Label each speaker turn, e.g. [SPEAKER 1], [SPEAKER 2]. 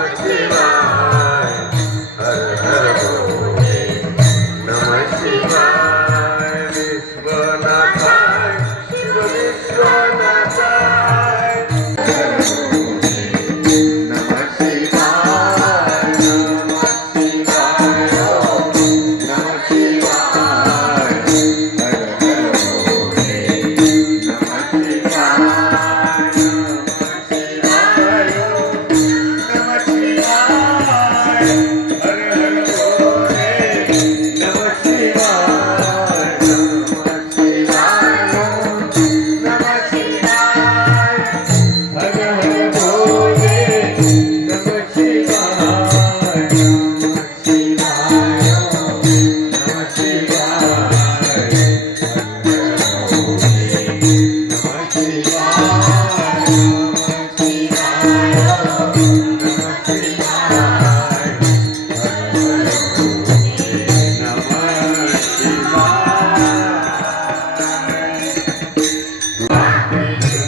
[SPEAKER 1] Yeah.
[SPEAKER 2] Thank you.